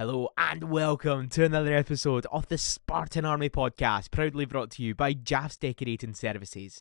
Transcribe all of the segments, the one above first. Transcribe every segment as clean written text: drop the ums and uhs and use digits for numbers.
Hello and welcome to another episode of the Spartan Army podcast, proudly brought to you by Jaff's Decorating Services.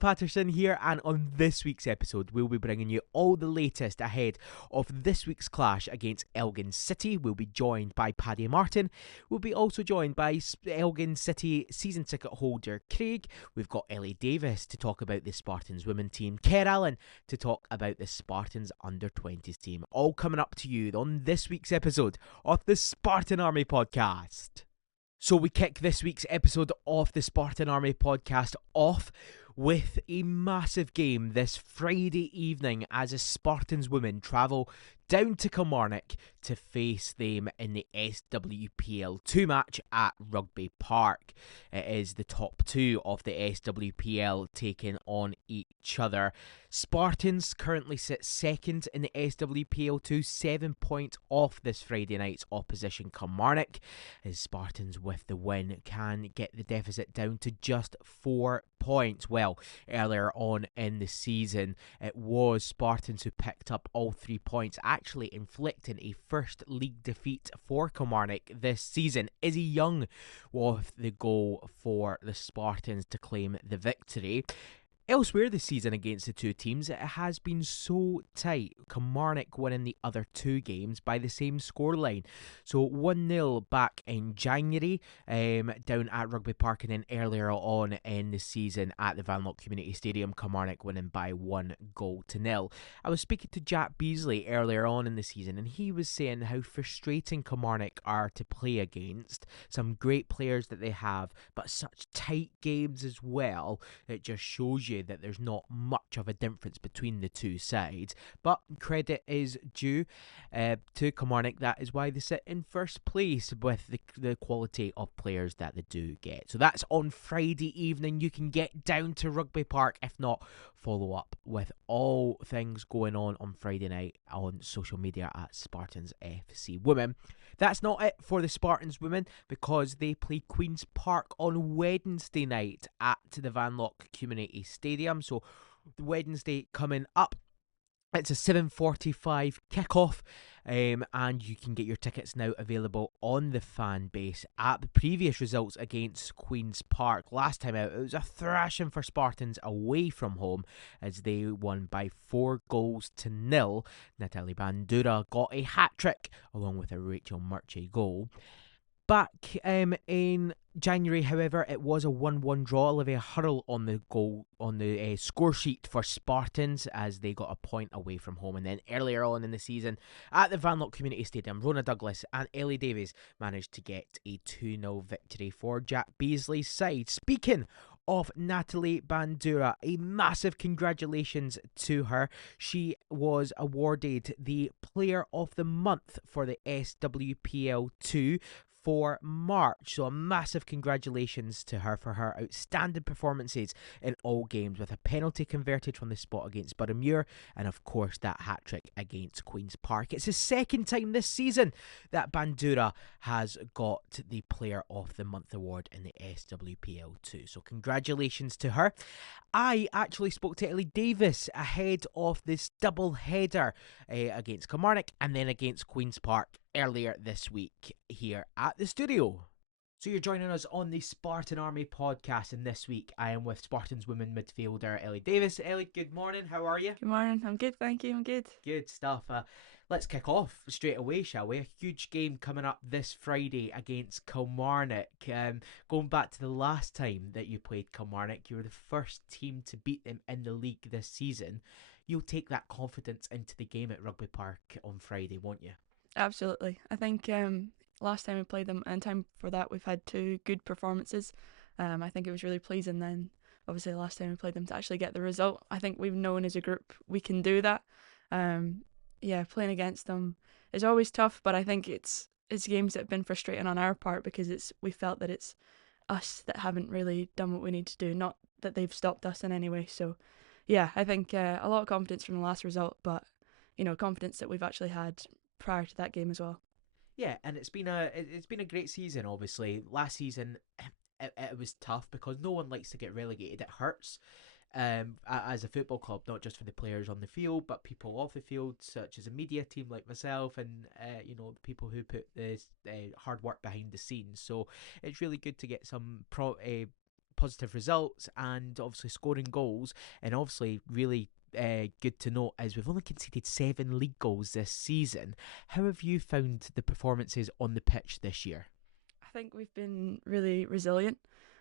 Patterson here, and on this week's episode we'll be bringing you all the latest ahead of this week's clash against Elgin City. We'll be joined by Paddy Martin. We'll be also joined by Elgin City season ticket holder Craig. We've got Eilidh Davies to talk about the Spartans Women team, Kerr Allan to talk about the Spartans under-20s team. All coming up to you on this week's episode of the Spartan Army podcast. So we kick this week's episode of the Spartan Army podcast off with a massive game this Friday evening as the Spartans Women travel down to Kilmarnock to face them in the SWPL 2 match at Rugby Park. It is the top two of the SWPL taking on each other. Spartans currently sit second in the SWPL 2, 7 points off this Friday night's opposition Kilmarnock, as Spartans with the win can get the deficit down to just 4 points. Well, earlier on in the season it was Spartans who picked up all 3 points, actually inflicting a first league defeat for Kilmarnock this season. Izzy Young with the goal for the Spartans to claim the victory. Elsewhere this season against the two teams, it has been so tight. Kilmarnock winning the other two games by the same scoreline. So 1-0 back in January down at Rugby Park, and then earlier on in the season at the Vanlock Community Stadium, Kilmarnock winning by 1-0. I was speaking to Jack Beasley earlier on in the season, and he was saying how frustrating Kilmarnock are to play against. Some great players that they have, but such tight games as well. It just shows you that there's not much of a difference between the two sides, but credit is due to Kilmarnock. That is why they sit in first place with the quality of players that they do get. So that's on Friday evening. You can get down to Rugby Park. If not, follow up with all things going on Friday night on social media at Spartans FC Women. That's not it for the Spartans Women, because they play Queen's Park on Wednesday night at the Vanlock Community Stadium. So Wednesday coming up, it's a 7:45 kickoff, and you can get your tickets now available on the fan base. At the previous results against Queen's Park last time out, it was a thrashing for Spartans away from home as they won by 4-0. Natalie Bandura got a hat-trick along with a Rachel Murchie goal. Back in January, however, it was a 1-1 draw. Olivia Hurrell on the goal on the score sheet for Spartans as they got a point away from home. And then earlier on in the season at the Vanlock Community Stadium, Rona Douglas and Eilidh Davies managed to get a 2-0 victory for Jack Beasley's side. Speaking of Natalie Bandura, a massive congratulations to her. She was awarded the Player of the Month for the SWPL 2 for March. So a massive congratulations to her for her outstanding performances in all games, with a penalty converted from the spot against Boroughmuir and of course that hat-trick against Queen's Park. It's the second time this season that Bandura has got the Player of the Month award in the SWPL 2. So congratulations to her. I actually spoke to Eilidh Davies ahead of this double header against Kilmarnock and then against Queen's Park earlier this week here at the studio. So you're joining us on the Spartan Army podcast, and this week I am with Spartans Women midfielder Eilidh Davies. Eilidh, good morning, how are you? Good morning, I'm good, thank you, I'm good. Good stuff. Let's kick off straight away, shall we? A huge game coming up this Friday against Kilmarnock. Going back to the last time that you played Kilmarnock, you were the first team to beat them in the league this season. You'll take that confidence into the game at Rugby Park on Friday, won't you? Absolutely. I think last time we played them and time for that we've had 2 good performances. I think it was really pleasing then, obviously the last time we played them, to actually get the result. I think we've known as a group we can do that. Playing against them is always tough, but I think it's games that have been frustrating on our part because we felt that it's us that haven't really done what we need to do, not that they've stopped us in any way. So yeah, I think a lot of confidence from the last result, but confidence that we've actually had prior to that game as well. Yeah, and it's been a great season. Obviously, last season it was tough because no one likes to get relegated. It hurts. as a football club, not just for the players on the field, but people off the field, such as a media team like myself, and the people who put the hard work behind the scenes. So it's really good to get some positive results, and obviously scoring goals, and obviously really good to note is we've only conceded 7 league goals this season. How have you found the performances on the pitch this year? I think we've been really resilient.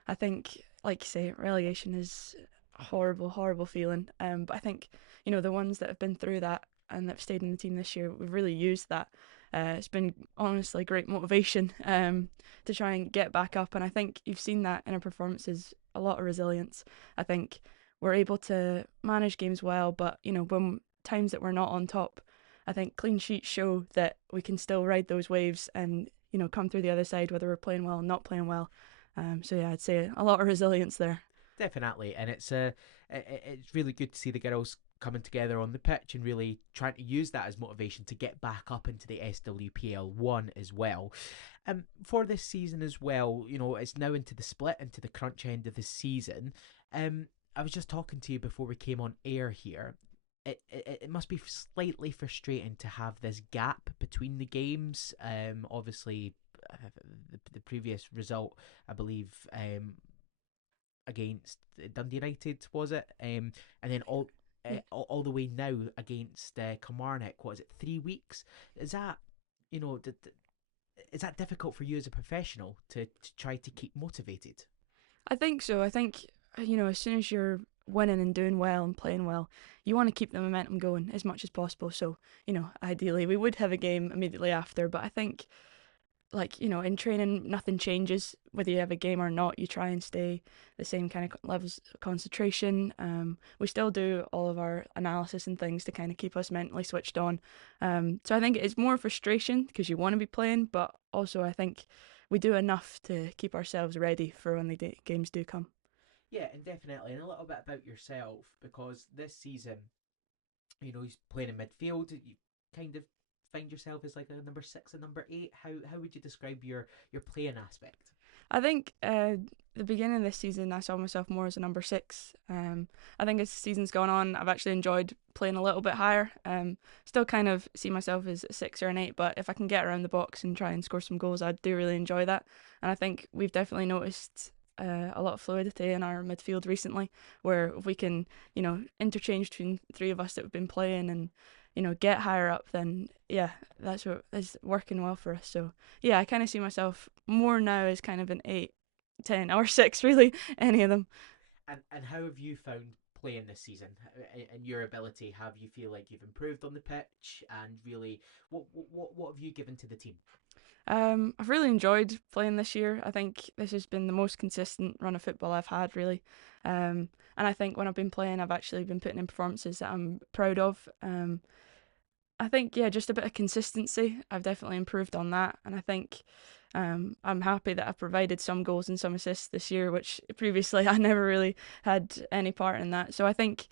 I think, like you say, relegation is a horrible, horrible feeling. But I think, the ones that have been through that and that have stayed in the team this year, we've really used that. It's been honestly great motivation to try and get back up. And I think you've seen that in our performances, a lot of resilience. I think we're able to manage games well, but, when times that we're not on top, I think clean sheets show that we can still ride those waves and, come through the other side, whether we're playing well or not playing well. So yeah, I'd say a lot of resilience there. Definitely, and it's really good to see the girls coming together on the pitch and really trying to use that as motivation to get back up into the SWPL 1 as well. For this season as well, it's now into the split, into the crunch end of the season. I was just talking to you before we came on air here. It must be slightly frustrating to have this gap between the games. Obviously, the previous result, I believe, against Dundee United, was it? And then all the way now against Kilmarnock. What is it? 3 weeks? Is that is that difficult for you as a professional to try to keep motivated? I think so. I think as soon as you're winning and doing well and playing well, you want to keep the momentum going as much as possible. So, ideally we would have a game immediately after, but I think in training, nothing changes whether you have a game or not. You try and stay the same kind of levels of concentration. We still do all of our analysis and things to kind of keep us mentally switched on. So I think it's more frustration because you want to be playing, but also I think we do enough to keep ourselves ready for when the games do come. Yeah, and definitely, and a little bit about yourself, because this season, he's playing in midfield. You kind of find yourself as like a number 6 and number 8. How would you describe your playing aspect? I think the beginning of this season, I saw myself more as a number 6. I think as the season's gone on, I've actually enjoyed playing a little bit higher. Still kind of see myself as a 6 or an 8, but if I can get around the box and try and score some goals, I do really enjoy that. And I think we've definitely noticed a lot of fluidity in our midfield recently, where if we can, interchange between 3 of us that have been playing and, get higher up, then yeah, that's what is working well for us. So yeah, I kind of see myself more now as kind of an 8, 10 or 6, really, any of them. And how have you found playing this season and your ability? Have you feel like you've improved on the pitch, and really what have you given to the team? I've really enjoyed playing this year. I think this has been the most consistent run of football I've had, really. And I think when I've been playing, I've actually been putting in performances that I'm proud of. I think, yeah, just a bit of consistency. I've definitely improved on that. And I think I'm happy that I've provided some goals and some assists this year, which previously I never really had any part in that. So I think,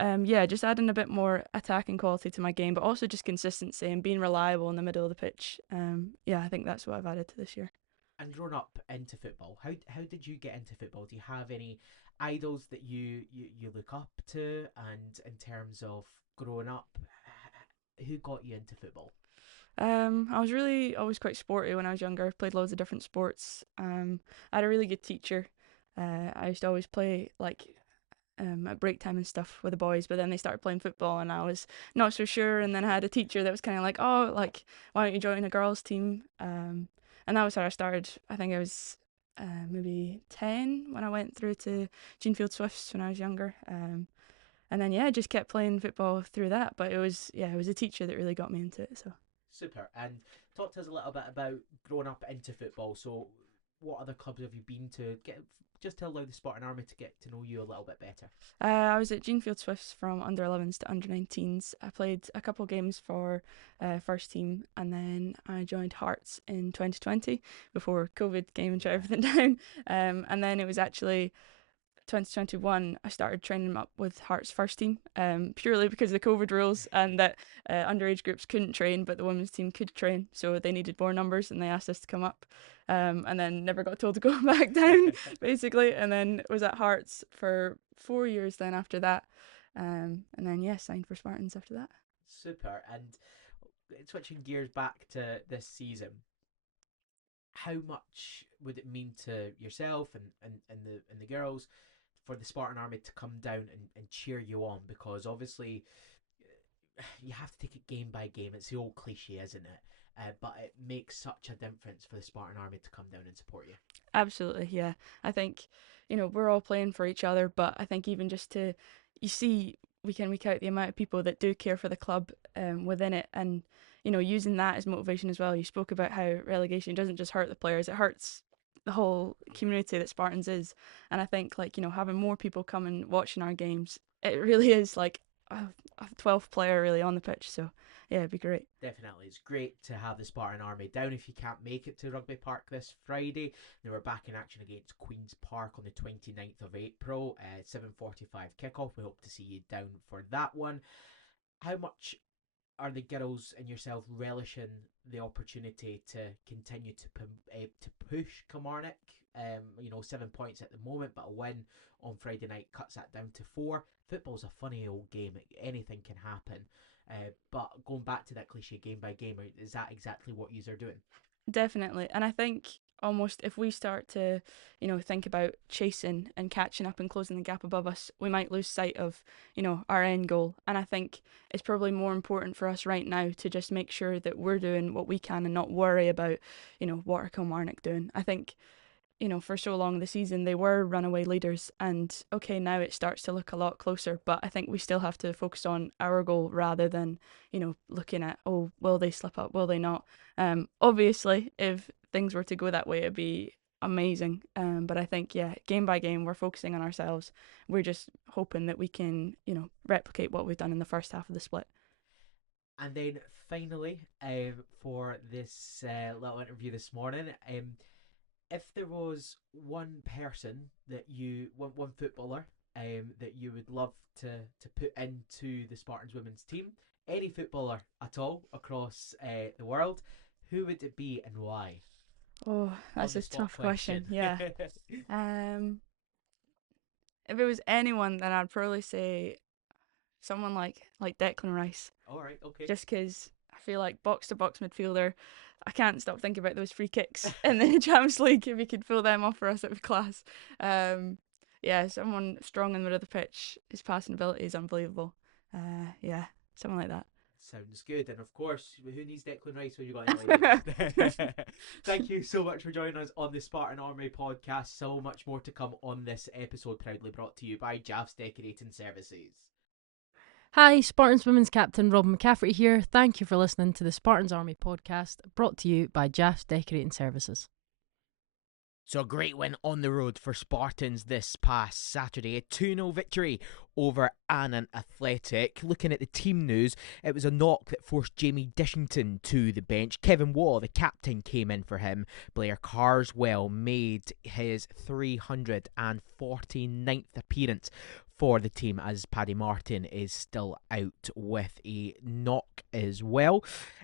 just adding a bit more attacking quality to my game, but also just consistency and being reliable in the middle of the pitch. I think that's what I've added to this year. And growing up into football, how did you get into football? Do you have any idols that you look up to? And in terms of growing up, who got you into football? I was really always quite sporty when I was younger. Played loads of different sports. I had a really good teacher. I used to always play at break time and stuff with the boys, but then they started playing football and I was not so sure, and then I had a teacher that was kind of like, oh, why don't you join a girls team? And that was how I started. I think I was maybe 10 when I went through to Jeanfield Swifts when I was younger. And then I just kept playing football through that, but it was a teacher that really got me into it. So super. And talk to us a little bit about growing up into football. So what other clubs have you been to? Just to allow the Spartan Army to get to know you a little bit better. I was at Jeanfield Swifts from under 11s to under 19s. I played a couple games for first team, and then I joined Hearts in 2020 before COVID came and shut everything down. And then it was actually 2021 I started training them up with Hearts first team, purely because of the COVID rules and that underage groups couldn't train, but the women's team could train, so they needed more numbers and they asked us to come up. And then never got told to go back down, basically. And then was at Hearts for 4 years then after that. And then, signed for Spartans after that. Super. And switching gears back to this season, how much would it mean to yourself and the girls for the Spartan Army to come down and cheer you on? Because obviously you have to take it game by game. It's the old cliche, isn't it? But it makes such a difference for the Spartan Army to come down and support you. Absolutely, yeah. I think, we're all playing for each other, but I think even just you see week in, week out, the amount of people that do care for the club within it, and, using that as motivation as well. You spoke about how relegation doesn't just hurt the players, it hurts the whole community that Spartans is. And I think, having more people come and watching our games, it really is like a 12th player really on the pitch. So yeah, it'd be great. Definitely. It's great to have the Spartan Army down. If you can't make it to Rugby Park this Friday, they were back in action against Queen's Park on the 29th of April, 7:45 kickoff. We hope to see you down for that one. How much are the girls and yourself relishing the opportunity to continue to push Kilmarnock? 7 points at the moment, but a win on Friday night cuts that down to 4. Football's a funny old game. Anything can happen. But going back to that cliche game by game, is that exactly what you are doing? Definitely. And I think almost if we start to, think about chasing and catching up and closing the gap above us, we might lose sight of, our end goal. And I think it's probably more important for us right now to just make sure that we're doing what we can and not worry about, what are Kilmarnock doing. I think, for so long this season, they were runaway leaders, and okay, now it starts to look a lot closer, but I think we still have to focus on our goal rather than, looking at, oh, will they slip up, will they not? Obviously, if things were to go that way, it'd be amazing. But I think, game by game, we're focusing on ourselves. We're just hoping that we can, replicate what we've done in the first half of the split. And then finally, for this little interview this morning, if there was one person one footballer that you would love to put into the Spartans Women's team, any footballer at all across the world, who would it be and why? Oh, that's a tough question. Yeah. If it was anyone, then I'd probably say someone like Declan Rice. All right, okay. Just because I feel like box-to-box midfielder, I can't stop thinking about those free kicks in the Champions League. If he could fill them off for us, it would be class. Someone strong in the middle of the pitch. His passing ability is unbelievable. Someone like that. Sounds good. And of course, who needs Declan Rice when you got Eilidh? Thank you so much for joining us on the Spartan Army podcast. So much more to come on this episode, proudly brought to you by Javs Decorating Services. Hi, Spartans Women's Captain Rob McCaffrey here. Thank you for listening to the Spartans Army podcast, brought to you by Javs Decorating Services. So a great win on the road for Spartans this past Saturday. A 2-0 victory over Annan Athletic. Looking at the team news, it was a knock that forced Jamie Dishington to the bench. Kevin Waugh, the captain, came in for him. Blair Carswell made his 349th appearance for the team, as Paddy Martin is still out with a knock as well.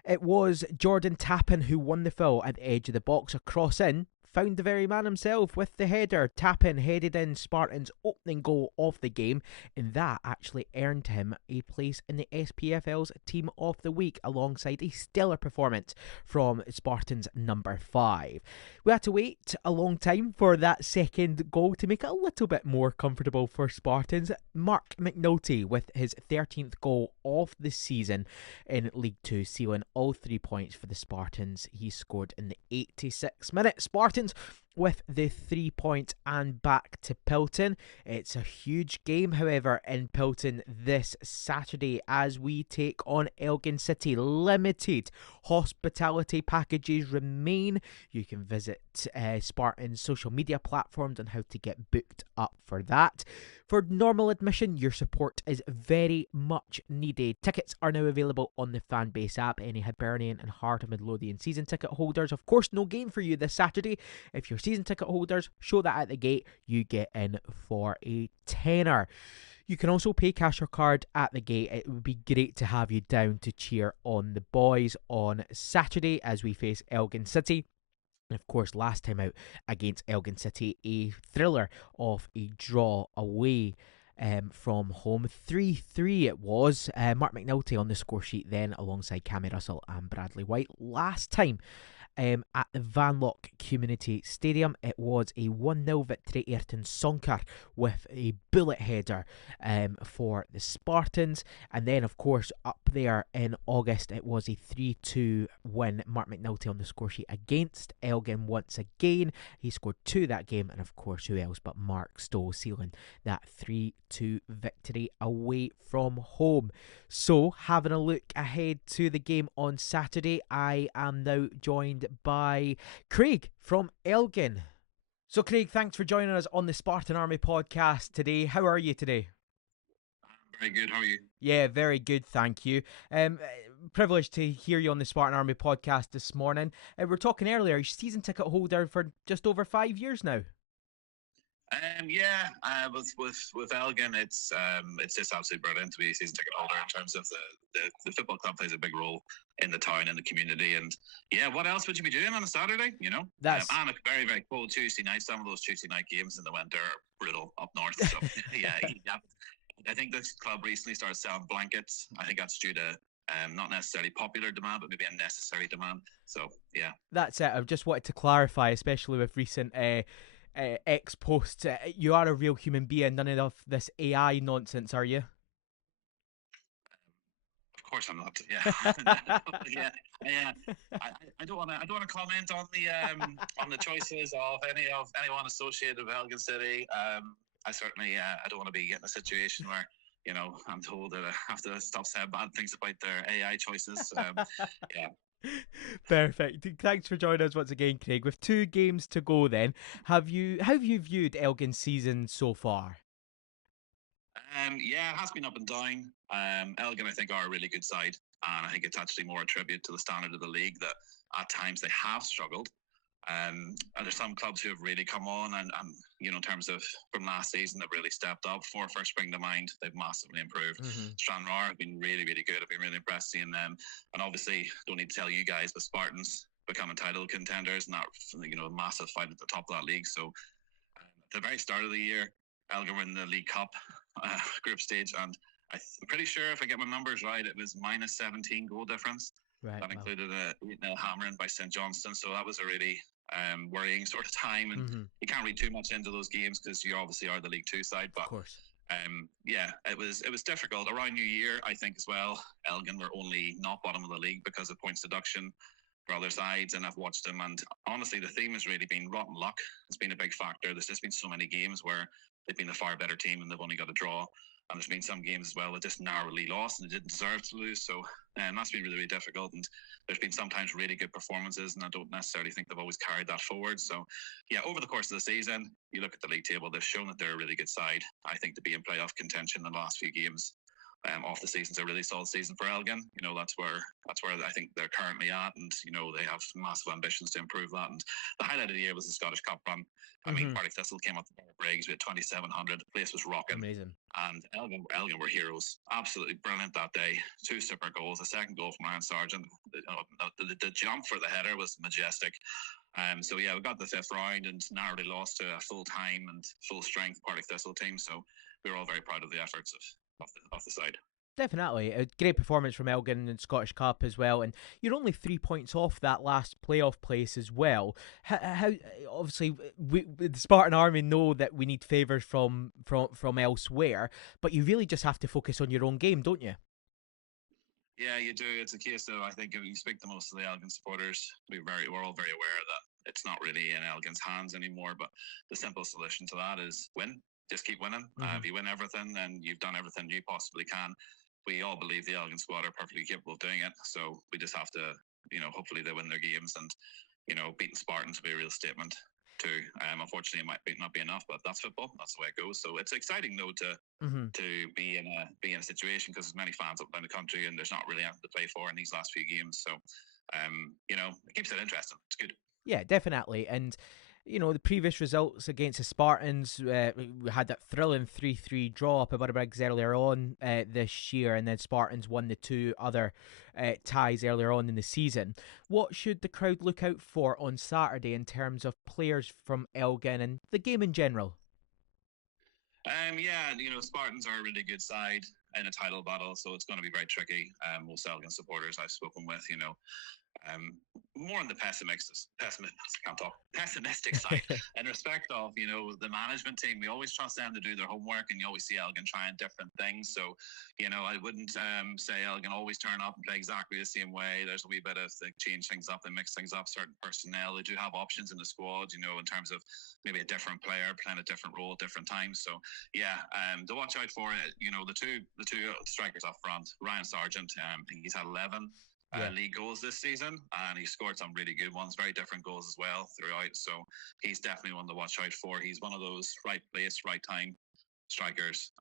It was Jordan Tappan who won the foul at the edge of the box. A cross in, found the very man himself with the header. Tappan headed in Spartans' opening goal of the game, and that actually earned him a place in the SPFL's Team of the Week alongside a stellar performance from Spartans number 5. We had to wait a long time for that second goal to make it a little bit more comfortable for Spartans. Mark McNulty with his 13th goal of the season in League 2, sealing all 3 points for the Spartans. He scored in the 86th minute. Spartans with the 3 points and back to Pilton. It's a huge game, however, in Pilton this Saturday as we take on Elgin City. Limited hospitality packages remain. You can visit Spartan's social media platforms on how to get booked up for that. For normal admission, your support is very much needed. Tickets are now available on the Fanbase app. Any Hibernian and Heart of Midlothian season ticket holders, of course, no game for you this Saturday. If you're season ticket holders, show that at the gate. You get in for a tenner. You can also pay cash or card at the gate. It would be great to have you down to cheer on the boys on Saturday as we face Elgin City. And of course, last time out against Elgin City, a thriller of a draw away from home. 3-3 it was. Mark McNulty on the score sheet then alongside Cammy Russell and Bradley White. Last time at the Vanlock Community Stadium, it was a 1-0 victory. Ayrton Sonkar with a bullet header for the Spartans. And then, of course, up there in August, it was a 3-2 win. Mark McNulty on the score sheet against Elgin once again. He scored 2 that game, and of course, who else but Mark Stowe sealing that 3-2 victory away from home. So, having a look ahead to the game on Saturday, I am now joined by Craig from Elgin. So, Craig, thanks for joining us on the Spartan Army podcast today. How are you today? Very good. How are you? Yeah, very good, thank you. Privileged to hear you on the Spartan Army podcast this morning. We were talking earlier, you're season ticket holder for just over 5 years now. With Elgin, it's just absolutely brilliant to be a season ticket holder in terms of the football club plays a big role in the town and the community. And yeah, what else would you be doing on a Saturday? You know, and a very, very cold Tuesday night. Some of those Tuesday night games in the winter are brutal up north. So yeah, I think this club recently started selling blankets. I think that's due to not necessarily popular demand, but maybe a necessary demand. So yeah, that's it. I just wanted to clarify, especially with recent X posts. You are a real human being, none of this AI nonsense, are you? Of course I'm not. Yeah, yeah. I don't want to comment on the choices of anyone associated with Elgin City. I certainly I don't want to be getting a situation where I'm told that I have to stop saying bad things about their AI choices. Yeah. Perfect. Thanks for joining us once again, Craig. With 2 games to go then, how have you viewed Elgin's season so far? Yeah, it has been up and down. Elgin, I think, are a really good side, and I think it's actually more a tribute to the standard of the league that at times they have struggled. And there's some clubs who have really come on and in terms of from last season, they've really stepped up. Forfar spring to mind, they've massively improved. Stranraer have been really, really good. I've been really impressed seeing them. And obviously, don't need to tell you guys, but Spartans becoming title contenders and that, a massive fight at the top of that league. So at the very start of the year, Elgin were in the League Cup group stage, and I'm pretty sure if I get my numbers right, it was minus 17 goal difference. Right, that included a 8-0 hammering by St Johnstone, so that was a really worrying sort of time. And you can't read too much into those games because you obviously are the League Two side. But of course, yeah, it was difficult around New Year. I think as well, Elgin were only not bottom of the league because of points deduction for other sides, and I've watched them. And honestly, the theme has really been rotten luck. It's been a big factor. There's just been so many games where they've been the far better team and they've only got a draw. And there's been some games as well that just narrowly lost and they didn't deserve to lose. So that's been really, really difficult. And there's been sometimes really good performances, and I don't necessarily think they've always carried that forward. So yeah, over the course of the season, you look at the league table, they've shown that they're a really good side. I think to be in playoff contention in the last few games off the season's a really solid season for Elgin. That's where I think they're currently at, and they have massive ambitions to improve that. And the highlight of the year was the Scottish Cup run. I mean, Partick Thistle came up the breaks. We had 2,700. The place was rocking. Amazing. And Elgin were heroes. Absolutely brilliant that day. 2 super goals. A second goal from Aaron Sargent. The jump for the header was majestic. So yeah, we got the 5th round and narrowly lost to a full time and full strength Partick Thistle team. So we were all very proud of the efforts of the side. Definitely. A great performance from Elgin in Scottish Cup as well, and you're only 3 points off that last playoff place as well. How obviously the Spartan Army know that we need favours from elsewhere, but you really just have to focus on your own game, don't you? Yeah, you do. It's a case of, I think if you speak to most of the Elgin supporters, we're all very aware that it's not really in Elgin's hands anymore, but the simple solution to that is win. Just keep winning. If you win everything, then you've done everything you possibly can. We all believe the Elgin squad are perfectly capable of doing it. So we just have to, hopefully they win their games, and, beating Spartans will be a real statement too. Unfortunately, it might not be enough, but that's football. That's the way it goes. So it's exciting though to be in a situation because there's many fans up and down the country, and there's not really anything to play for in these last few games. So, it keeps it interesting. It's good. Yeah, definitely. And the previous results against the Spartans, we had that thrilling 3-3 draw up at Budderbriggs earlier on this year, and then Spartans won the 2 other ties earlier on in the season. What should the crowd look out for on Saturday in terms of players from Elgin and the game in general? Yeah, Spartans are a really good side in a title battle, so it's going to be very tricky. Most Elgin supporters I've spoken with, more on the pessimistic side. In respect of the management team, we always trust them to do their homework, and you always see Elgin trying different things. So I wouldn't say Elgin always turn up and play exactly the same way. There's a wee bit of they change things up, they mix things up. Certain personnel, they do have options in the squad, in terms of maybe a different player playing a different role at different times. So yeah, to watch out for it. The two strikers up front, Ryan Sargent. I think he's had 11 league goals this season, and he scored some really good ones, very different goals as well throughout. So he's definitely one to watch out for. He's one of those right place, right time strikers.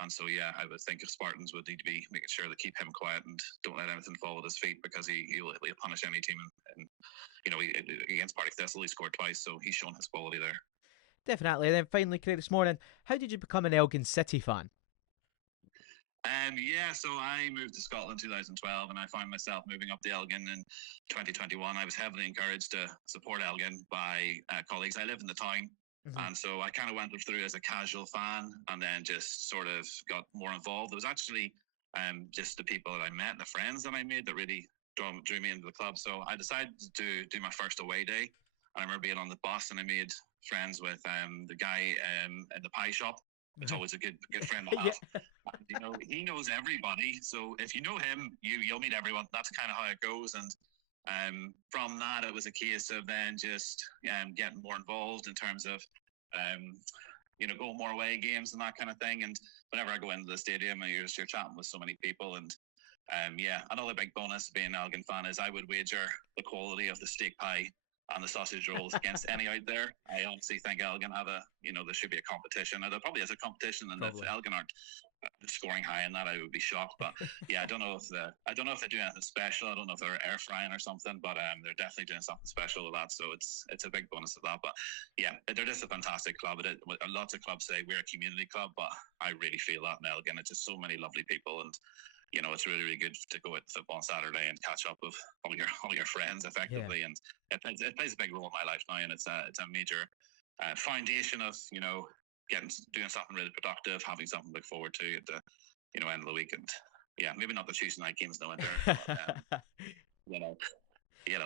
And so yeah, I would think if Spartans would need to be making sure they keep him quiet and don't let anything fall at his feet, because he'll punish any team. And against Partick Thistle, he scored twice, so he's shown his quality there. Definitely. And then finally, Craig, this morning, how did you become an Elgin City fan? So I moved to Scotland in 2012, and I found myself moving up to Elgin in 2021. I was heavily encouraged to support Elgin by colleagues. I live in the town, and so I kind of went through as a casual fan, and then just sort of got more involved. It was actually just the people that I met, the friends that I made, that really drew me into the club. So I decided to do my first away day. I remember being on the bus, and I made friends with the guy in the pie shop. It's always a good friend to have. And, he knows everybody, so if you know him, you'll meet everyone. That's kind of how it goes. And from that, it was a case of then just getting more involved in terms of going more away games and that kind of thing. And whenever I go into the stadium, you're chatting with so many people. And another big bonus being an Elgin fan is I would wager the quality of the steak pie and the sausage rolls against any out there. I honestly think Elgin have there should be a competition. Now, there probably is a competition, and if Elgin aren't scoring high in that, I would be shocked. But yeah, I don't know if they do anything special. I don't know if they're air frying or something, but they're definitely doing something special with that. So it's a big bonus of that. But yeah, they're just a fantastic club. Lots of clubs say we're a community club, but I really feel that in Elgin. It's just so many lovely people, and it's really, really good to go out to football on Saturday and catch up with all your friends effectively. Yeah. And it plays a big role in my life now, and it's a major foundation of doing something really productive, having something to look forward to at the end of the week. And yeah, maybe not the Tuesday night games in the winter,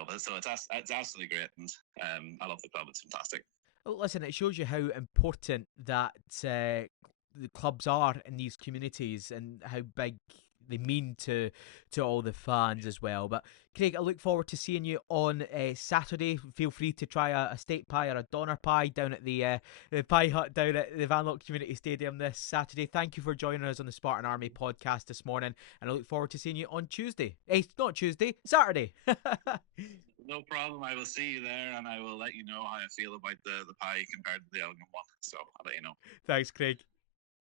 but, so it's absolutely great, and I love the club. It's fantastic. Well, listen, it shows you how important that the clubs are in these communities, and how big they mean to all the fans as well. But Craig, I look forward to seeing you on Saturday. Feel free to try a steak pie or a doner pie down at the Pie Hut down at the Vanlock Community Stadium this Saturday. Thank you for joining us on the Spartan Army podcast this morning, and I look forward to seeing you on Tuesday. Not Tuesday, Saturday. No problem. I will see you there, and I will let you know how I feel about the pie compared to the Elgin one. So I'll let you know. Thanks, Craig.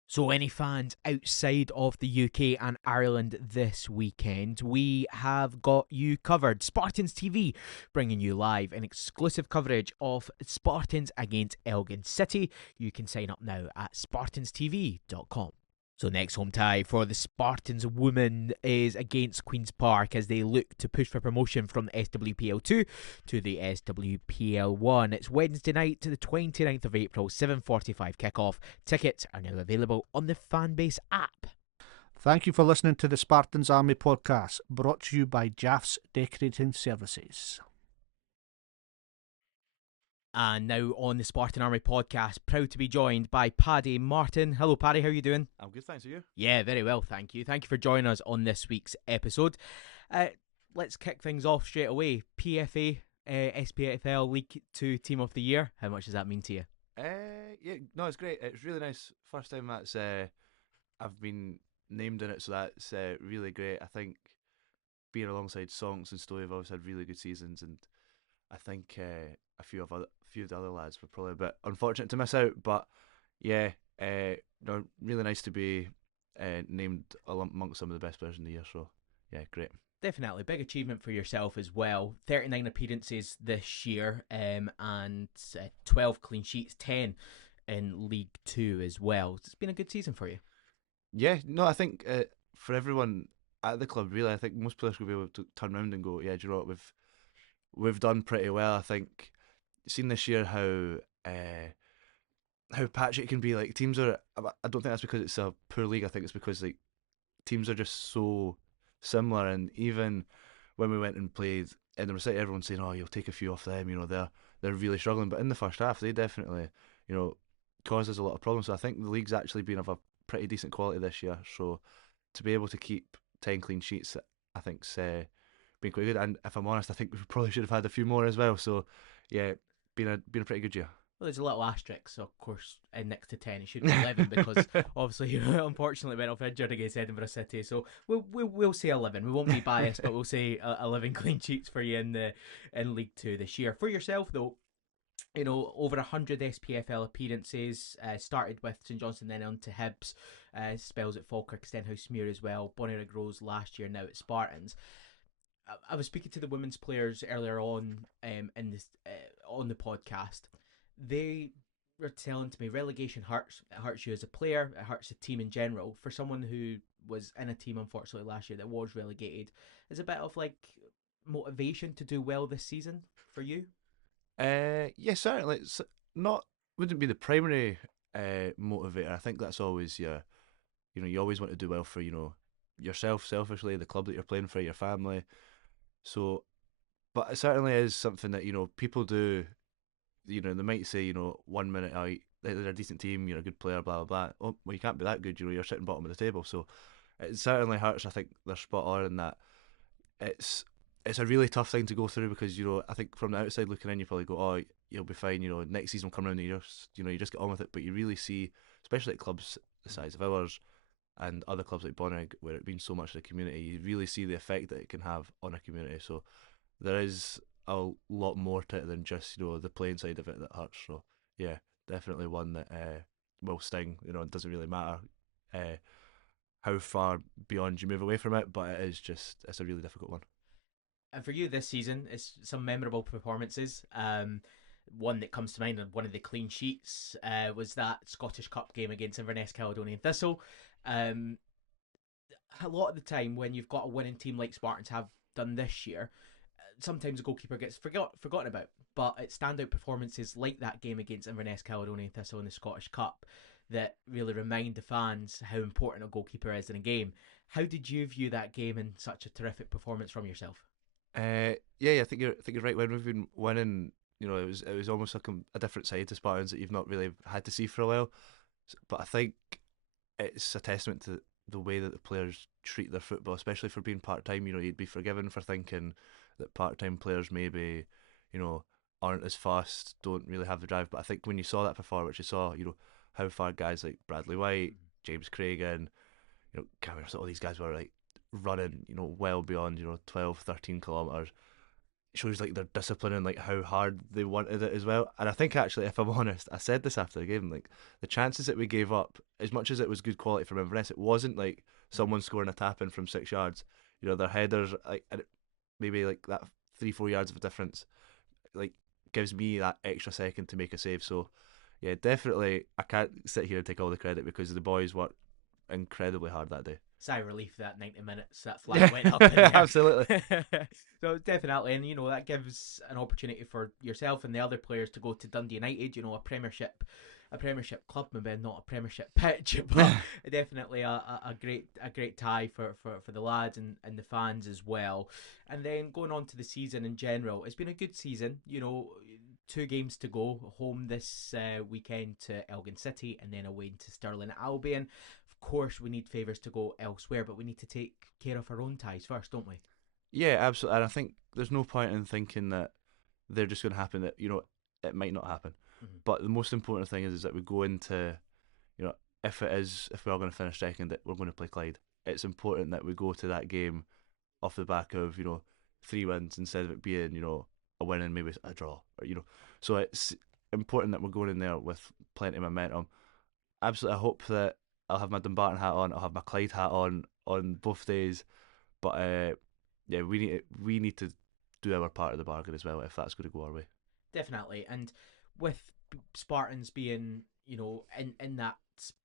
So any fans outside of the UK and Ireland this weekend, we have got you covered. Spartans TV bringing you live an exclusive coverage of Spartans against Elgin City. You can sign up now at spartanstv.com. So next home tie for the Spartans Women is against Queen's Park as they look to push for promotion from the SWPL2 to the SWPL1. It's Wednesday night to the 29th of April, 7:45 kickoff. Tickets are now available on the Fanbase app. Thank you for listening to the Spartans Army podcast, brought to you by Jaff's Decorating Services. And now on the Spartan Army podcast, proud to be joined by Paddy Martin. Hello, Paddy. How are you doing? I'm good, thanks. Are you? Yeah, very well, thank you. Thank you for joining us on this week's episode. Let's kick things off straight away. PFA, SPFL League 2 Team of the Year. How much does that mean to you? It's great. It's really nice. First time that's I've been named in it, so that's really great. I think being alongside Sonks and Stowe have always had really good seasons, and I think a few of the other lads were probably a bit unfortunate to miss out, but yeah, really nice to be named amongst some of the best players in the year. So yeah, great. Definitely big achievement for yourself as well. 39 appearances this year, and 12 clean sheets, 10 in League 2 as well. It's been a good season for you. Yeah, no, I think for everyone at the club, really, I think most players will be able to turn around and go, yeah, do you know what, we've done pretty well. I think seen this year how how patchy it can be. Like teams are, I don't think that's because it's a poor league. I think it's because like teams are just so similar. And even when we went and played Edinburgh City, everyone's saying, "Oh, you'll take a few off them." They're really struggling. But in the first half, they definitely caused us a lot of problems. So I think the league's actually been of a pretty decent quality this year. So to be able to keep 10 clean sheets, I think's been quite good. And if I'm honest, I think we probably should have had a few more as well. So yeah, been a pretty good year. Well, there's a little asterisk, so of course, next to 10, it should be 11 because obviously, unfortunately, went off injured against Edinburgh City. So we'll say 11. We won't be biased, but we'll say 11 clean sheets for you in League Two this year. For yourself, though, over 100 SPFL appearances. Started with St Johnstone, then on to Hibs. Spells at Falkirk, Stenhousemuir as well. Bonnyrigg Rose last year, now at Spartans. I was speaking to the women's players earlier on in this on the podcast. They were telling to me relegation hurts. It hurts you as a player. It hurts the team in general. For someone who was in a team, unfortunately, last year that was relegated, is a bit of like motivation to do well this season for you? Yeah, certainly. It's not wouldn't be the primary motivator. I think that's always you always want to do well for yourself selfishly, the club that you're playing for, your family. So, but it certainly is something that people do. They might say 1 minute, oh, they're a decent team, you're a good player, blah blah blah. Oh, well, you can't be that good. You're sitting bottom of the table. So it certainly hurts. I think they're spot on in that. It's a really tough thing to go through because I think from the outside looking in, you probably go, oh, you'll be fine. Next season will come around and you just get on with it. But you really see, especially at clubs the size of ours and other clubs like Bonnyrigg, where it's been so much of the community, you really see the effect that it can have on a community. So there is a lot more to it than just the playing side of it that hurts. So yeah, definitely one that will sting. It doesn't really matter how far beyond you move away from it, but it's a really difficult one. And for you this season, it's some memorable performances. One that comes to mind, and one of the clean sheets, was that Scottish Cup game against Inverness Caledonian Thistle. A lot of the time, when you've got a winning team like Spartans have done this year, sometimes the goalkeeper gets forgotten about. But it's standout performances like that game against Inverness Caledonian Thistle in the Scottish Cup that really remind the fans how important a goalkeeper is in a game. How did you view that game and such a terrific performance from yourself? Yeah, I think you're right. When we've been winning, it was almost like a different side to Spartans that you've not really had to see for a while. But I think it's a testament to the way that the players treat their football, especially for being part time. You'd be forgiven for thinking that part time players maybe, aren't as fast, don't really have the drive. But I think when you saw that before, which you saw, how far guys like Bradley White, James Cragen, Cameron, all these guys were like running, well beyond, 12, 13 kilometres. It shows like their discipline and like how hard they wanted it as well. And I think actually, if I'm honest, I said this after the game, like the chances that we gave up, as much as it was good quality from Inverness, it wasn't like someone scoring a tap in from 6 yards. Their headers, like maybe like that 3-4 yards of a difference, like gives me that extra second to make a save. So yeah, definitely, I can't sit here and take all the credit because the boys worked incredibly hard that day. Sigh of relief that 90 minutes that flag went up in there. Absolutely. So definitely, and that gives an opportunity for yourself and the other players to go to Dundee United, a Premiership club, maybe not a Premiership pitch, but definitely a great tie for the lads and the fans as well. And then going on to the season in general, it's been a good season. 2 games to go. Home this weekend to Elgin City and then away to Stirling Albion. Of course, we need favours to go elsewhere, but we need to take care of our own ties first, don't we? Yeah, absolutely. And I think there's no point in thinking that they're just going to happen, that, it might not happen. Mm-hmm. But the most important thing is that we go into, if we are going to finish second, that we're going to play Clyde. It's important that we go to that game off the back of, 3 wins instead of it being, a win and maybe a draw. Or, So it's important that we're going in there with plenty of momentum. Absolutely, I hope that I'll have my Dumbarton hat on, I'll have my Clyde hat on both days. But yeah, we need to do our part of the bargain as well if that's going to go our way. Definitely, and with Spartans being in that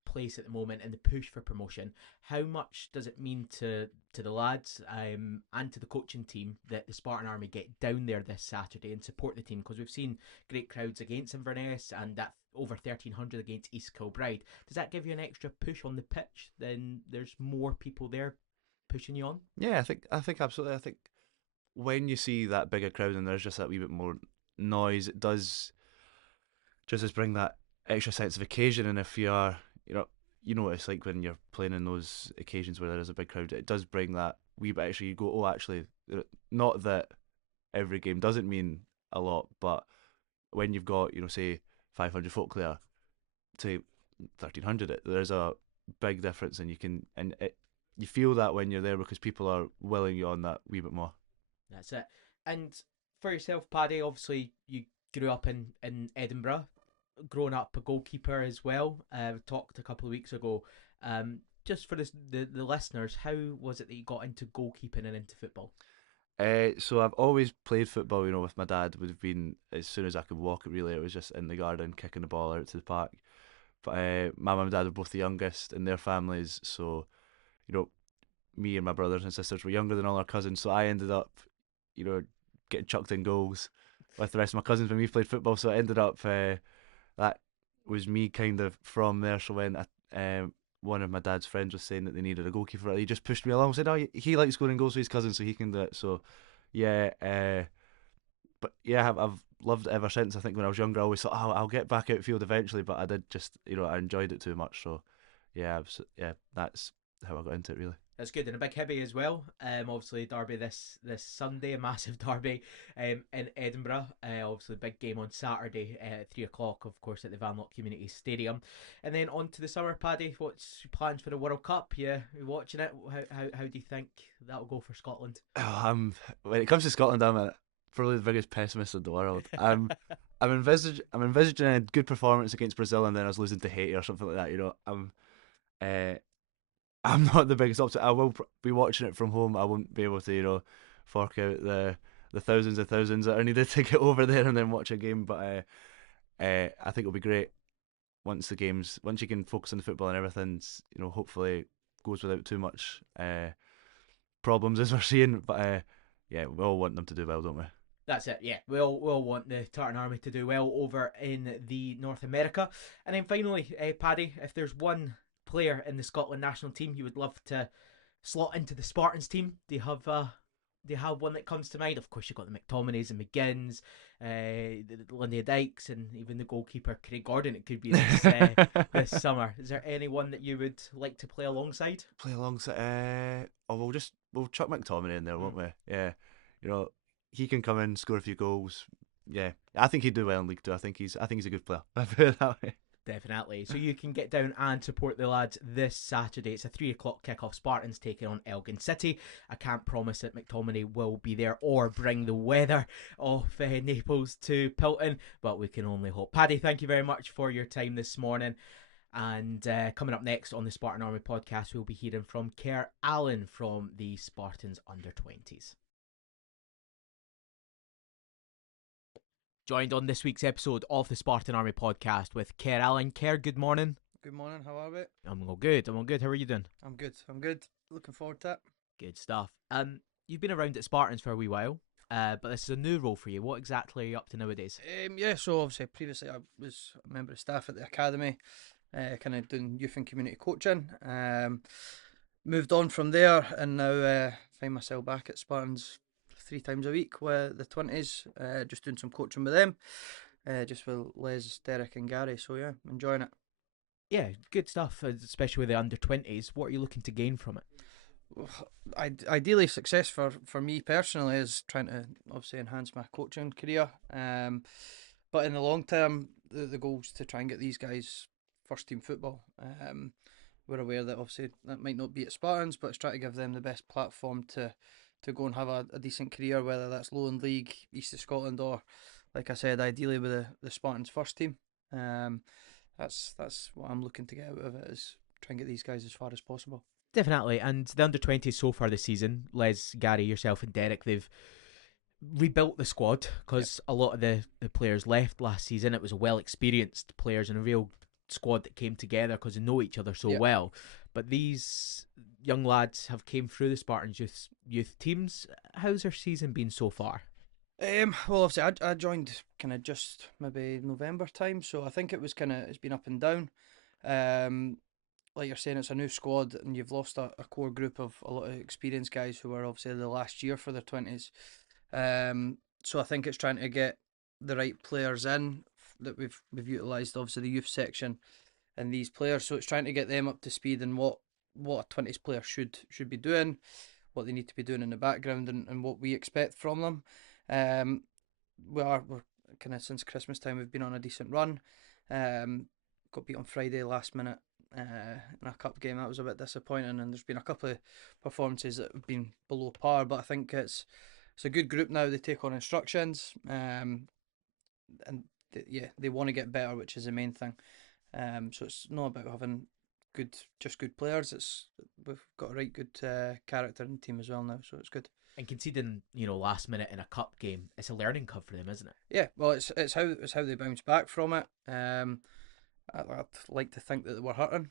place at the moment in the push for promotion. How much does it mean to the lads and to the coaching team that the Spartan Army get down there this Saturday and support the team? Because we've seen great crowds against Inverness and that over 1,300 against East Kilbride. Does that give you an extra push on the pitch? Then there's more people there pushing you on? Yeah, I think absolutely. I think when you see that bigger crowd and there's just that wee bit more noise, it does just bring that extra sense of occasion. And if you are, you know what it's like when you're playing in those occasions where there is a big crowd, it does bring that wee bit extra. You go, oh, actually, not that every game doesn't mean a lot, but when you've got, say 500 folk there to 1,300, there's a big difference, and you feel that when you're there because people are willing you on that wee bit more. That's it. And for yourself, Paddy, obviously you grew up in Edinburgh, growing up a goalkeeper as well. We talked a couple of weeks ago. Just for the listeners, how was it that you got into goalkeeping and into football? So I've always played football, with my dad. Would have been as soon as I could walk. It was just in the garden kicking the ball out to the park. But my mum and dad were both the youngest in their families, so me and my brothers and sisters were younger than all our cousins. So I ended up, getting chucked in goals with the rest of my cousins when we played football. So it ended up that was me kind of from there. So when one of my dad's friends was saying that they needed a goalkeeper, he just pushed me along and said, "Oh, he likes scoring goals with his cousin, so he can do it." So yeah, but yeah, I've loved it ever since. I think when I was younger, I always thought, "Oh, I'll get back outfield eventually," but I did just, I enjoyed it too much. So yeah, that's how I got into it, really. That's good, and a big hibby as well. Obviously derby this Sunday, a massive derby in Edinburgh. Obviously big game on Saturday at 3:00, of course, at the Vanlock Community Stadium. And then on to the summer, Paddy. What's your plans for the World Cup? You watching it? How do you think that'll go for Scotland? When it comes to Scotland, I'm probably the biggest pessimist in the world. I'm envisaging a good performance against Brazil, and then us losing to Haiti or something like that. I'm not the biggest optimist. I will be watching it from home. I won't be able to, fork out the thousands and thousands that are needed to get over there and then watch a game. But I think it'll be great once you can focus on the football and everything's, hopefully goes without too much problems as we're seeing. But yeah, we all want them to do well, don't we? That's it, yeah. We all want the Spartan Army to do well over in the North America. And then finally, Paddy, if there's one player in the Scotland national team you would love to slot into the Spartans team, do you have one that comes to mind? Of course, you've got the McTominays and McGinns, the Lindy Dykes, and even the goalkeeper Craig Gordon. It could be this summer. Is there anyone that you would like to play alongside? We'll chuck McTominay in there, won't we? Yeah, he can come in, score a few goals. Yeah, I think he'd do well in League Two. I think he's a good player. I put it that way. Definitely. So you can get down and support the lads this Saturday. It's a 3:00 kickoff. Spartans taking on Elgin City. I can't promise that McTominay will be there or bring the weather of Naples to Pilton, but we can only hope. Paddy, thank you very much for your time this morning. And coming up next on the Spartan Army podcast, we'll be hearing from Kerr Allan from the Spartans under-20s. Joined on this week's episode of the Spartan Army podcast with Kerr Allan. Kerr, good morning. Good morning, how are we? I'm all good. How are you doing? I'm good. Looking forward to it. Good stuff. You've been around at Spartans for a wee while, but this is a new role for you. What exactly are you up to nowadays? So obviously previously I was a member of staff at the academy, kind of doing youth and community coaching. Moved on from there and now find myself back at Spartans 3 times a week with the 20s, just doing some coaching with them, just with Les, Derek and Gary. So yeah, enjoying it. Yeah, good stuff, especially with the under-20s. What are you looking to gain from it? Ideally, success for me personally is trying to obviously enhance my coaching career. But in the long term, the goal is to try and get these guys first team football. We're aware that obviously that might not be at Spartans, but it's trying to give them the best platform to go and have a decent career, whether that's Lowland League, East of Scotland, or, like I said, ideally with the Spartans first team. That's what I'm looking to get out of it, is try and get these guys as far as possible. Definitely, and the under-20s so far this season, Les, Gary, yourself and Derek, they've rebuilt the squad because a lot of the players left last season. It was a well-experienced players and a real squad that came together because they know each other so Yeah. well. But these young lads have came through the Spartans youth teams. How's their season been so far? Well, obviously, I joined kind of just maybe November time, so I think it's been up and down. Like you're saying, it's a new squad, and you've lost a core group of a lot of experienced guys who were obviously the last year for their 20s. So I think it's trying to get the right players in that we've utilised, obviously the youth section and these players. So it's trying to get them up to speed and what a 20s player should be doing, what they need to be doing in the background, and what we expect from them. We're kind of since Christmas time we've been on a decent run. Got beat on Friday last minute in a cup game. That was a bit disappointing, and there's been a couple of performances that have been below par. But I think it's a good group now. They take on instructions, and they want to get better, which is the main thing. So it's not about having just good players. We've got a right good character in the team as well now, so it's good. And conceding, last minute in a cup game, it's a learning curve for them, isn't it? Yeah, well, it's how they bounce back from it. I'd like to think that they were hurting,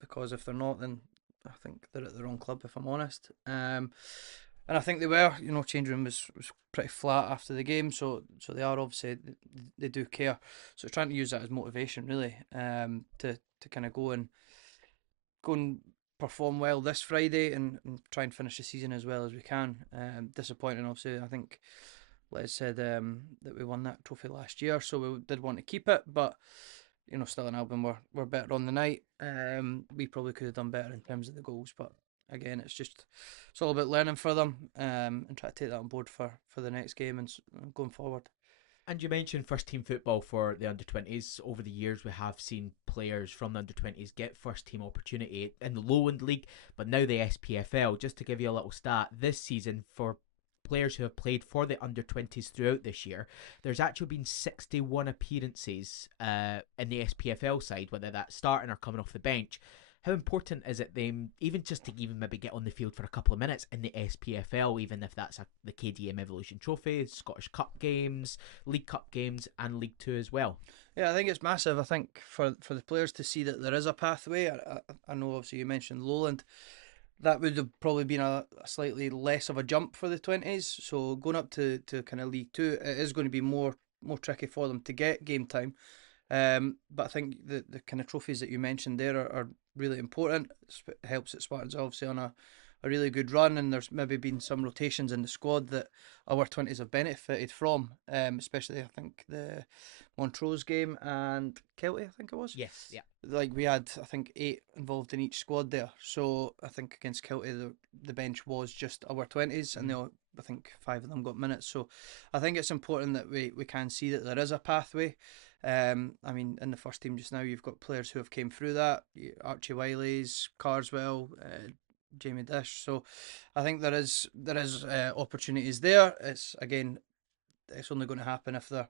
because if they're not, then I think they're at the wrong club, if I'm honest. And I think they were. Change room was pretty flat after the game, so they are obviously they do care. So trying to use that as motivation, really, to kind of go and perform well this Friday and try and finish the season as well as we can. Disappointing, obviously. I think Les said that we won that trophy last year, so we did want to keep it, but still in Albion we're better on the night. We probably could have done better in terms of the goals, but again, it's all about learning for them, and try to take that on board for the next game and going forward. And you mentioned first team football for the under-20s. Over the years, we have seen players from the under-20s get first team opportunity in the Lowland League, but now the SPFL. Just to give you a little stat, this season for players who have played for the under-20s throughout this year, there's actually been 61 appearances in the SPFL side, whether that's starting or coming off the bench. How important is it then, even just to maybe get on the field for a couple of minutes in the SPFL, even if that's the KDM Evolution Trophy, Scottish Cup games, League Cup games, and League Two as well? Yeah, I think it's massive. I think for the players to see that there is a pathway. I know obviously you mentioned Lowland. That would have probably been a slightly less of a jump for the 20s. So going up to kind of League Two, it is going to be more tricky for them to get game time. But I think the kind of trophies that you mentioned there are really important. It helps that Spartans obviously on a really good run, and there's maybe been some rotations in the squad that our 20s have benefited from, especially I think the Montrose game and Kelty, I think it was. Yes, yeah. Like we had, I think 8 involved in each squad there. So I think against Kelty, the bench was just our 20s, and I think 5 of them got minutes. So I think it's important that we can see that there is a pathway. I mean, in the first team just now, you've got players who have came through that, Archie Wiley's, Carswell, Jamie Dish. So I think there is opportunities there. It's only going to happen if they're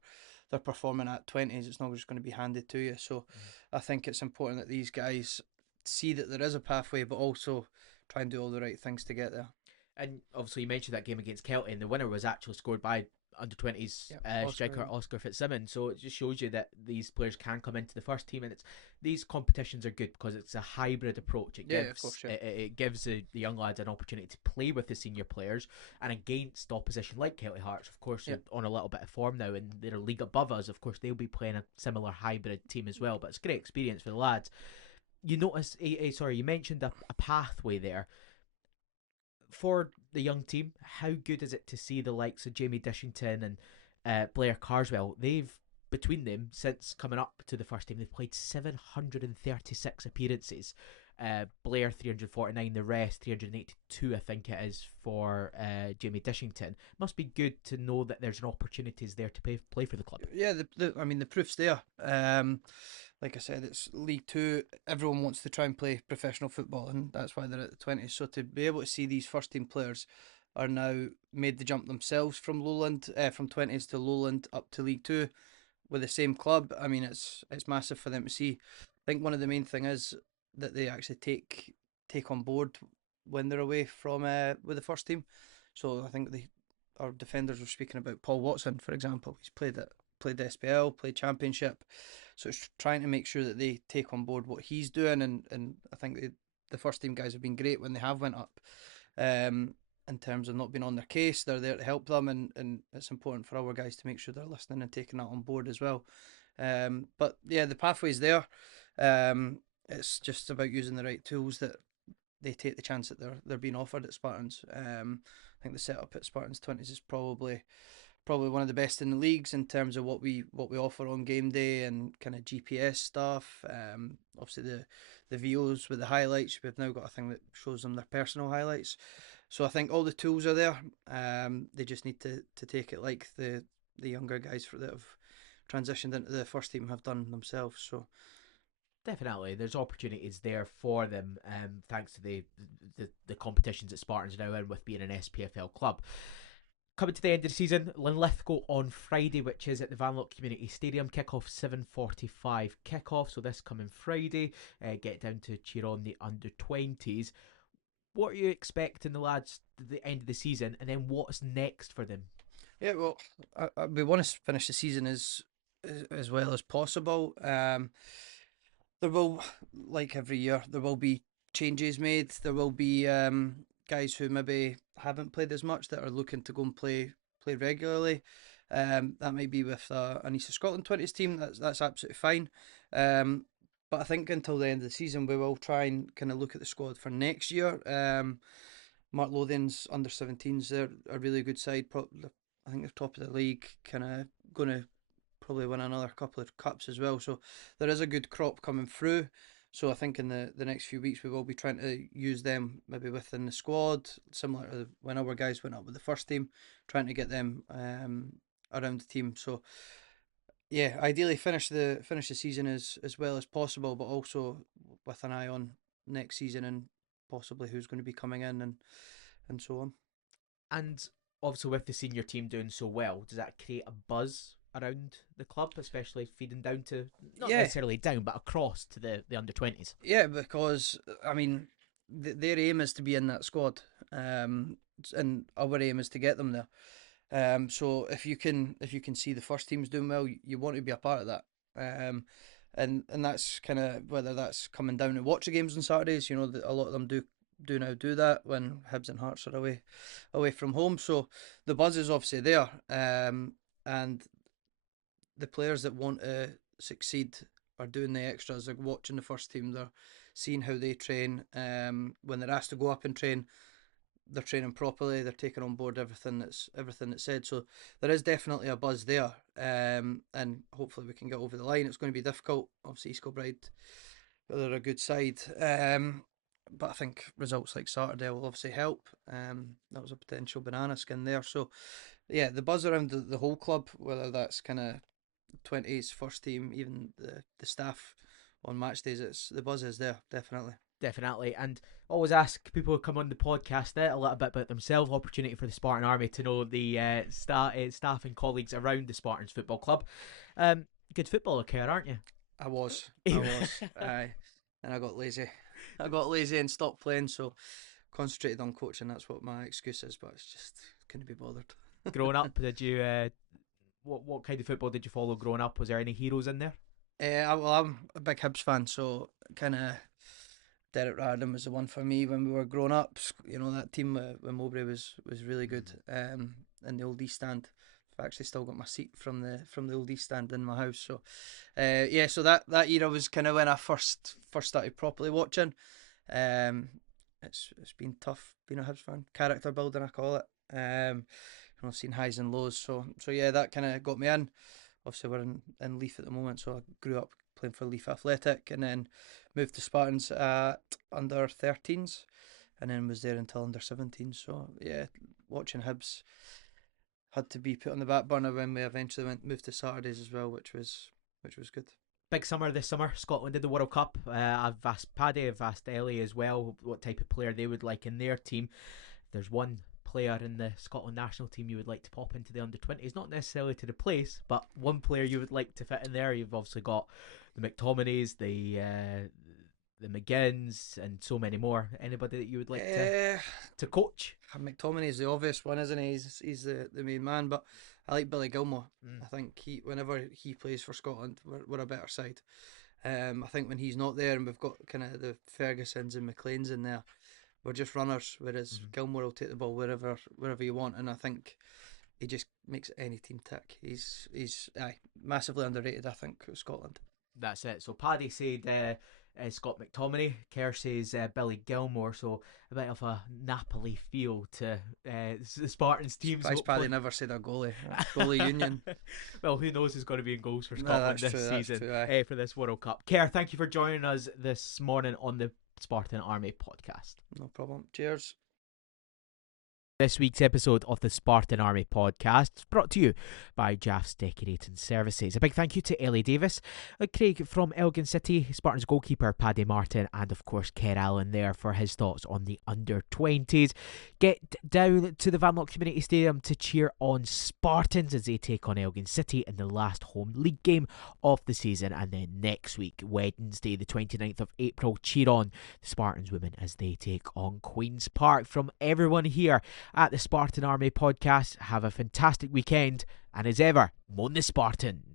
performing at 20s. It's not just going to be handed to you. So I think it's important that these guys see that there is a pathway, but also try and do all the right things to get there. And obviously you mentioned that game against Kelty, and the winner was actually scored by under-20s striker Oscar Fitzsimmons. So it just shows you that these players can come into the first team, and these competitions are good because it's a hybrid approach. It gives the young lads an opportunity to play with the senior players and against opposition like Kelty Hearts, of course, on a little bit of form now, and they're a league above us. Of course, they'll be playing a similar hybrid team as well, but it's a great experience for the lads. You notice, you mentioned a pathway there. For the young team, how good is it to see the likes of Jamie Dishington and Blair Carswell? They've, between them, since coming up to the first team, they've played 736 appearances. Blair 349, the rest 382, I think it is, for Jamie Dishington. Must be good to know that there's an opportunities there to play for the club. Yeah, the proof's there. Like I said, it's League Two. Everyone wants to try and play professional football, and that's why they're at the 20s. So to be able to see these first team players are now made the jump themselves from Lowland, from 20s to Lowland up to League Two with the same club. I mean, it's massive for them to see. I think one of the main thing is that they actually take on board when they're away from with the first team. So I think our defenders were speaking about Paul Watson, for example. He's played the SPL, played Championship. So it's trying to make sure that they take on board what he's doing, and I think the first team guys have been great when they have went up. In terms of not being on their case, they're there to help them, and it's important for our guys to make sure they're listening and taking that on board as well. But yeah, the pathway's there. It's just about using the right tools that they take the chance that they're being offered at Spartans. I think the setup at Spartans 20s is probably one of the best in the leagues in terms of what we offer on game day and kind of GPS stuff. Obviously the VOs with the highlights. We've now got a thing that shows them their personal highlights. So I think all the tools are there. They just need to take it like the younger guys that have transitioned into the first team have done themselves. So definitely, there's opportunities there for them, thanks to the competitions that Spartans are now in with being an SPFL club. Coming to the end of the season, Linlithgow on Friday, which is at the Vanlock Community Stadium. Kick-off 7:45 kick-off, so this coming Friday. Get down to cheer on the under-20s. What are you expecting the lads at the end of the season, and then what's next for them? Yeah, well, we want to finish the season as well as possible. There will, like every year, there will be changes made. There will be guys who maybe haven't played as much that are looking to go and play regularly. That might be with an East of Scotland 20s team. That's absolutely fine. But I think until the end of the season, we will try and kind of look at the squad for next year. Mark Lothian's under-17s, they're a really good side. I think they're top of the league, kind of going to probably win another couple of cups as well. So there is a good crop coming through. So I think in the next few weeks, we will be trying to use them maybe within the squad, similar to when our guys went up with the first team, trying to get them around the team. So yeah, ideally finish the season as well as possible, but also with an eye on next season and possibly who's going to be coming in and so on. And obviously with the senior team doing so well, does that create a buzz around the club, especially feeding down to, not necessarily down, but across to the under-20s? Yeah, because I mean their aim is to be in that squad, and our aim is to get them there. So if you can see the first team's doing well, you want to be a part of that. And that's kind of whether that's coming down and watch the games on Saturdays. You know, a lot of them do that when Hibs and Hearts are away from home. So the buzz is obviously there, and the players that want to succeed are doing the extras. They're watching the first team. They're seeing how they train. When they're asked to go up and train, they're training properly. They're taking on board everything that's said. So there is definitely a buzz there, and hopefully we can get over the line. It's going to be difficult. Obviously, East Kilbride, they're a good side, but I think results like Saturday will obviously help. That was a potential banana skin there. So yeah, the buzz around the whole club, whether that's kind of 20s, first team, even the staff on match days, the buzz is there, definitely. Definitely, and always ask people who come on the podcast a little bit about themselves. Opportunity for the Spartan Army to know the staff and colleagues around the Spartans Football Club. Good footballer, Kerr, aren't you? I was. Aye, and I got lazy. And stopped playing, so concentrated on coaching. That's what my excuse is, but it's just couldn't be bothered. Growing up, did you? What kind of football did you follow growing up? Was there any heroes in there? Well, I'm a big Hibs fan, so kind of Derek Radden was the one for me when we were growing up. You know, that team when Mowbray was really good. In the old East Stand, I've actually still got my seat from the old East Stand in my house. So, so that era was kind of when I first started properly watching. It's been tough being a Hibs fan. Character building, I call it. I've seen highs and lows. So yeah, that kind of got me in. Obviously, we're in Leaf at the moment, so I grew up playing for Leaf Athletic, and then moved to Spartans at under 13s, and then was there until under 17s. So yeah, watching Hibs had to be put on the back burner when we eventually moved to Saturdays as well, which was good. Big summer this summer. Scotland did the World Cup. I've asked Paddy, I've asked Ellie as well what type of player they would like in their team. There's one player in the Scotland national team you would like to pop into the under-20s, not necessarily to replace, but one player you would like to fit in there. You've obviously got the McTominays, the McGinns, and so many more. Anybody that you would like to coach? McTominay's the obvious one, isn't he? He's the main man, but I like Billy Gilmore. Mm. I think whenever he plays for Scotland, we're a better side. I think when he's not there and we've got kind of the Fergusons and McLeans in there, we're just runners, whereas Gilmore will take the ball wherever you want, and I think he just makes any team tick. He's massively underrated, I think, of Scotland. That's it. So Paddy said Scott McTominay. Kerr says Billy Gilmore. So a bit of a Napoli feel to the Spartans teams. Surprised Paddy never said a goalie. Goalie union. Well, who knows who's going to be in goals for No, Scotland that's this true, that's season true, for this World Cup. Kerr, thank you for joining us this morning on the Spartan Army podcast. No problem. Cheers. This week's episode of the Spartan Army podcast is brought to you by Jaff's Decorating Services. A big thank you to Eilidh Davies, Craig from Elgin City, Spartans goalkeeper Paddy Martin, and of course Kerr Allan there for his thoughts on the under-20s. Get down to the Vanlock Community Stadium to cheer on Spartans as they take on Elgin City in the last home league game of the season. And then next week, Wednesday the 29th of April, cheer on the Spartans Women as they take on Queen's Park. From everyone here at the Spartan Army podcast, have a fantastic weekend, and as ever, moan the Spartans.